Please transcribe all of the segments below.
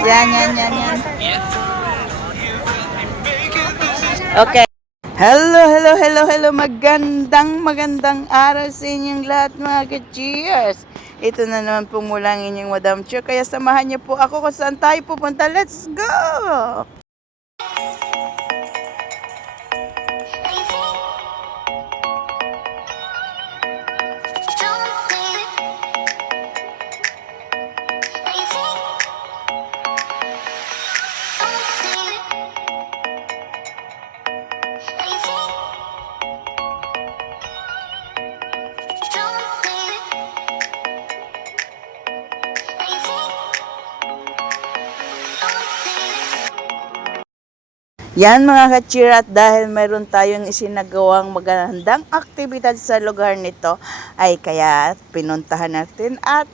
Yan. Okay. Hello. Magandang araw sa inyong lahat mga ka-cheers. Ito na naman po mula ang inyong Madam Cheer. Kaya samahan niyo po ako kung saan tayo pupunta. Let's go! Yan mga ka-cheer, at dahil mayroon tayong isinagawang magandang aktibidad sa lugar nito, ay kaya pinuntahan natin at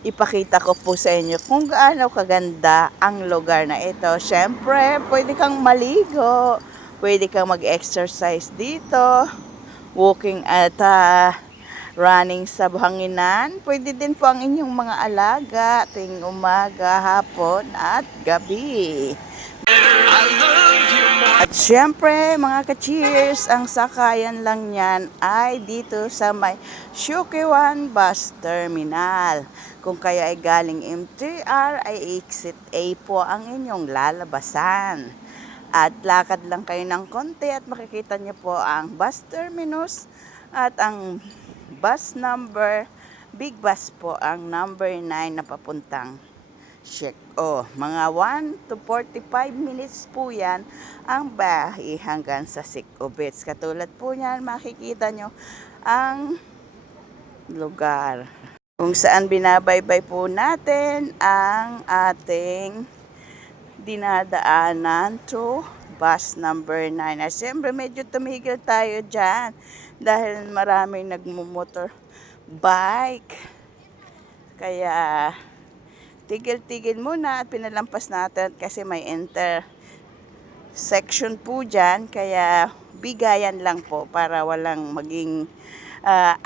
ipakita ko po sa inyo kung gaano kaganda ang lugar na ito. Siyempre, pwede kang maligo, pwede kang mag-exercise dito, walking at running sa buhanginan. Pwede din po ang inyong mga alaga tuwing umaga, hapon at gabi. At syempre mga ka-cheers, ang sakayan lang yan ay dito sa may Shukiwan Bus Terminal. Kung kaya ay galing MTR ay exit A po ang inyong lalabasan. At lakad lang kayo ng konti at makikita niyo po ang bus terminus at ang bus number, big bus po ang number 9 na papuntang mga 1 to 45 minutes po yan ang bahay hanggang sa Sikobits. Katulad po yan, makikita nyo ang lugar kung saan binabaybay po natin ang ating dinadaanan to bus number 9. At siyempre medyo tumigil tayo dyan dahil maraming nagmumotor bike. Kaya tigil-tigil muna at pinalampas natin kasi may intersection po dyan. Kaya bigayan lang po para walang maging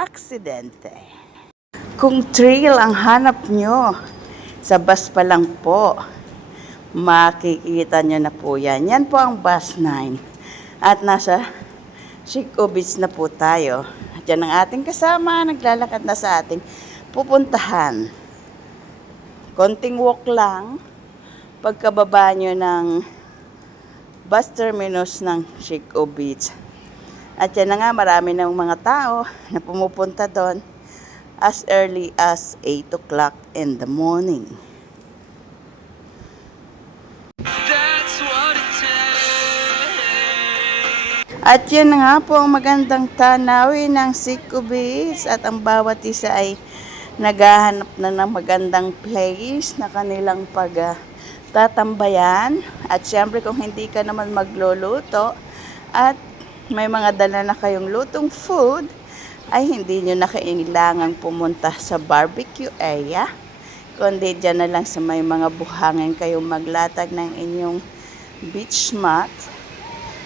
aksidente. Kung trail ang hanap nyo, sa bus pa lang po, makikita nyo na po yan. Yan po ang bus 9. At nasa Sikobits na po tayo. At yan ang ating kasama, naglalakad na sa ating pupuntahan. Konting walk lang pagkababa nyo ng bus terminus ng Sikobits. At yan na nga, marami ng mga tao na pumupunta doon as early as 8 o'clock in the morning. At yan na nga po ang magandang tanawin ng Sikobits, at ang bawat isa ay naghahanap na ng magandang place na kanilang tatambayan. At syempre kung hindi ka naman magluluto at may mga dala na kayong lutong food, ay hindi nyo na kailangang pumunta sa barbecue area, kundi dyan na lang sa may mga buhangin kayong maglatag ng inyong beach mat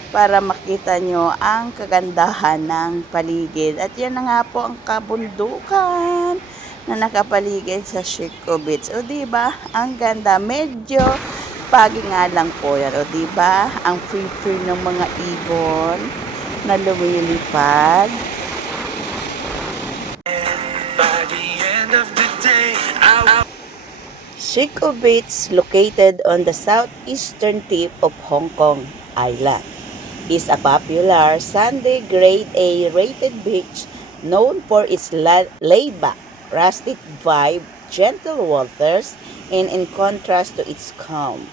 para makita nyo ang kagandahan ng paligid. At yan na nga po ang kabundukan na nakapaligid sa Sikobits. O diba? Ang ganda. Medyo pagi nga lang po yan. O diba? Ang free ng mga ibon na lumilipad. Sikobits, located on the southeastern tip of Hong Kong Island, is a popular Sunday Grade A rated beach known for its laid-back rustic vibe, gentle waters, and in contrast to its calm,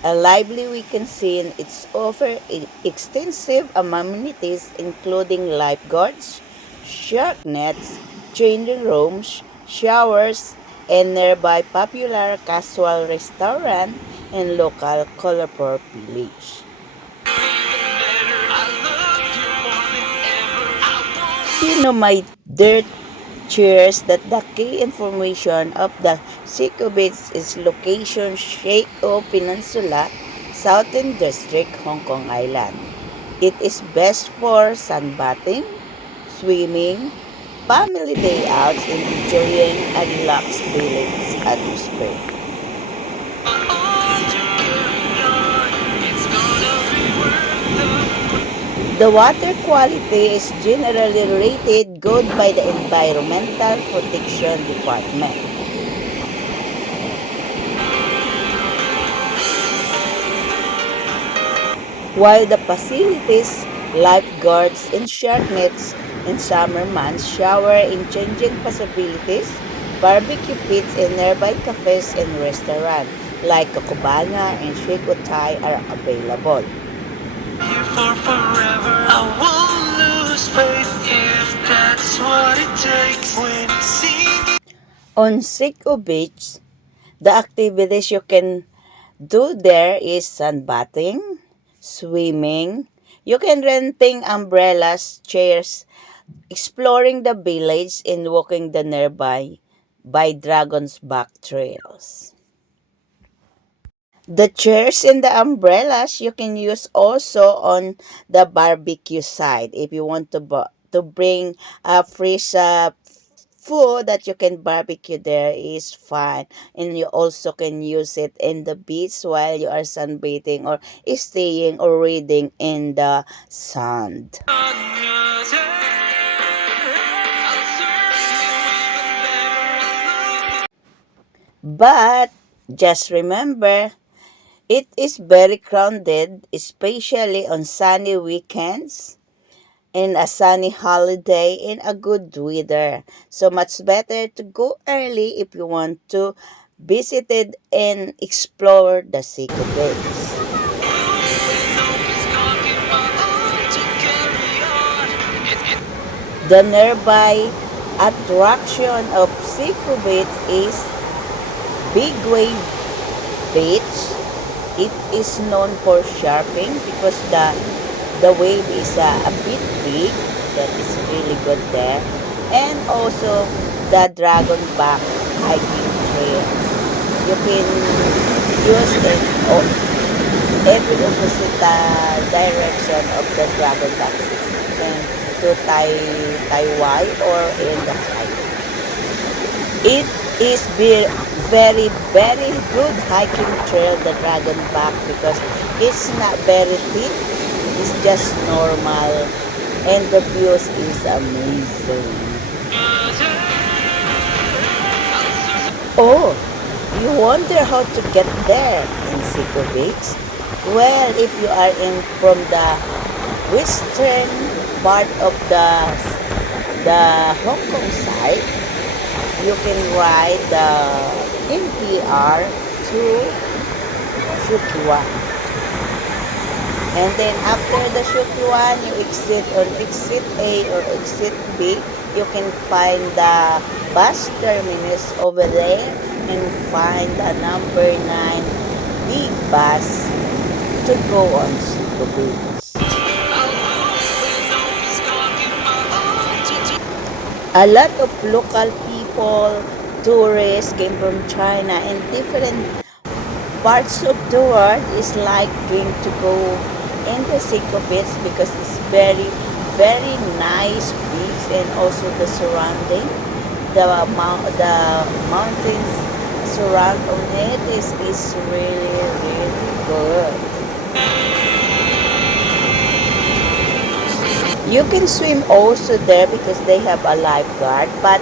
a lively weekend scene. It's offer extensive amenities including lifeguards, shark nets, changing rooms, showers, and nearby popular casual restaurant and local colorful village. My dirt cheers that the key information of the Sikobits is location Sheko Peninsula, Southern District, Hong Kong Island. It is best for sunbathing, swimming, family day outs, and enjoying a relaxed village atmosphere. The water quality is generally rated good by the Environmental Protection Department. While the facilities, lifeguards, and shark nets in summer months shower in changing possibilities, barbecue pits in nearby cafes and restaurants like Cocobana and Shikotai are available. For forever, I won't lose faith if that's what it takes when on Sico Beach, the activities you can do there is sunbathing, swimming. You can renting umbrellas, chairs, exploring the village, and walking the nearby by Dragon's Back trails. The chairs and the umbrellas you can use also on the barbecue side if you want to bring a fresh food that you can barbecue there is fine, and you also can use it in the beach while you are sunbathing or staying or reading in the sand. But just remember, it is very crowded, especially on sunny weekends and a sunny holiday in a good weather. So much better to go early if you want to visit it and explore the Sico Beach. The nearby attraction of Sico Beach is Big Wave Beach. It is known for surfing because the wave is a bit big. That is really good there. And also the Dragon Back hiking trail. You can use it every opposite direction of the Dragon Back system to Taiwan or in the hike. It is very, very good hiking trail, the Dragon Back, because it's not very thick. It's just normal. And the views is amazing. Oh, you wonder how to get there in Sico Beach? Well, if you are in from the western part of the Hong Kong side, you can ride the MTR to Shukiwan. And then after the Shukiwan, you exit on exit A or exit B. You can find the bus terminus over there and find the number 9 big bus to go on Sico Beach. A lot of local people, tourists came from China and different parts of the world is liking to go in the Sico Beach because it's very, very nice beach and also the surrounding, the mountains surround on it is really, really good. You can swim also there because they have a lifeguard, but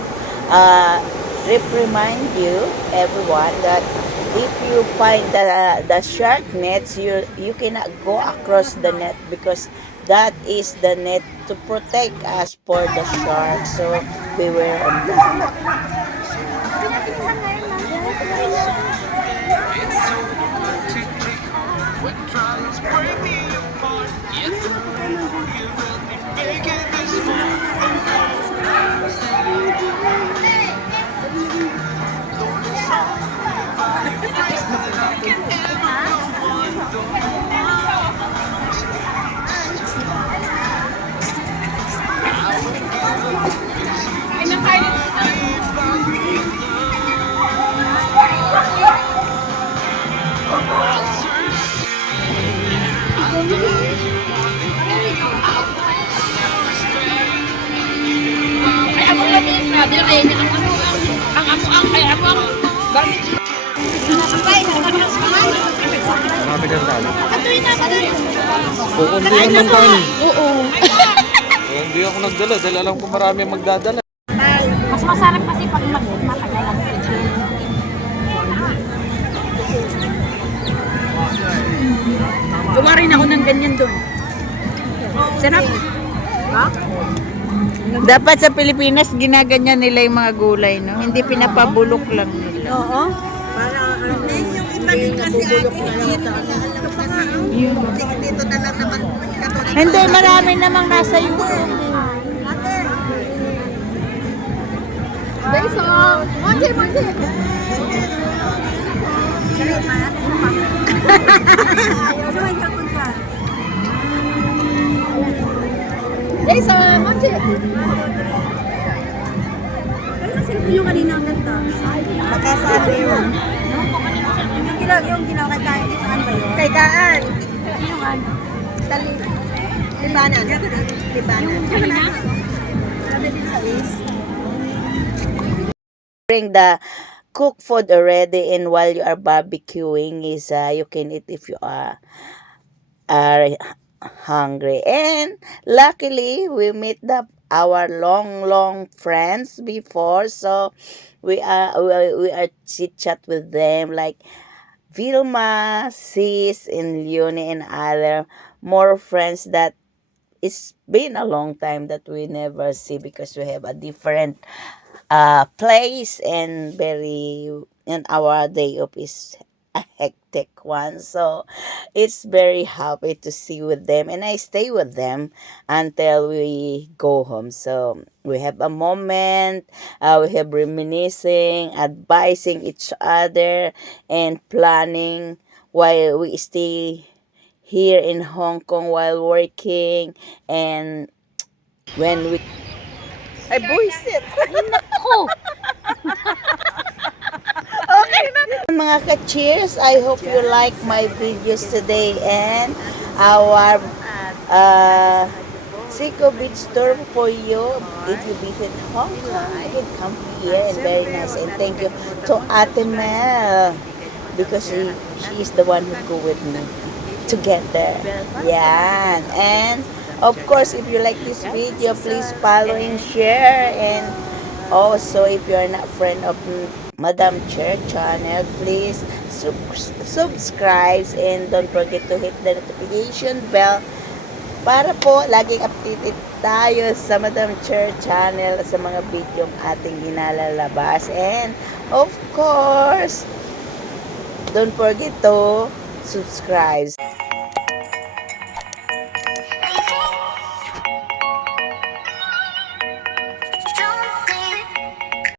remind you everyone that if you find the shark nets, you cannot go across the net because that is the net to protect us for the sharks. So beware of that. Marami ka sa Kukunti naman tayo. Oo. Hindi ako nagdala dahil alam ko marami ang magdadala. Mas masarap kasi pag matagal ang Kumarin ako ng ganyan doon. Sarap. Ha? Dapat sa Pilipinas, ginaganyan nila yung mga gulay, no? Hindi pinapabulok lang nila. Oo. Yung iba din kasi ate, hindi rin nakaalam kasi dito na lang naman katulad. Hindi, marami namang nasa YouTube. Guys, manje. Guys, manje. Pero nasilip yung kanina ang ganda. Makasabi yun. Yung ginawa kay Kaan, saan ba yun? Kay Kaan. Libanan. Libanan. Sabi din sa is. Bring the cook food already, and while you are barbecuing is you can eat if you are hungry. And luckily we meet our long friends before, so we are chit chat with them like Vilma, Sis, and Leonie, and other more friends that it's been a long time that we never see because we have a different place, and our day off is a hectic one, so it's very happy to see with them, and I stay with them until we go home. So we have a moment, we have reminiscing, advising each other, and planning while we stay here in Hong Kong while working, and when we ay buisit. Ako. Mga ka-cheers, I hope you like my videos today and our Seco Beach tour for you. If you visit Hong Kong, you can come here, and very nice. And thank you to Ate Mel because she is the one who go with me together. Yeah, and of course, if you like this video, please follow and share. And also, if you are not friend of Madam Chair channel, please subscribe and don't forget to hit the notification bell para po laging updated tayo sa Madam Chair channel sa mga video ating ginalalabas. And of course, don't forget to subscribe.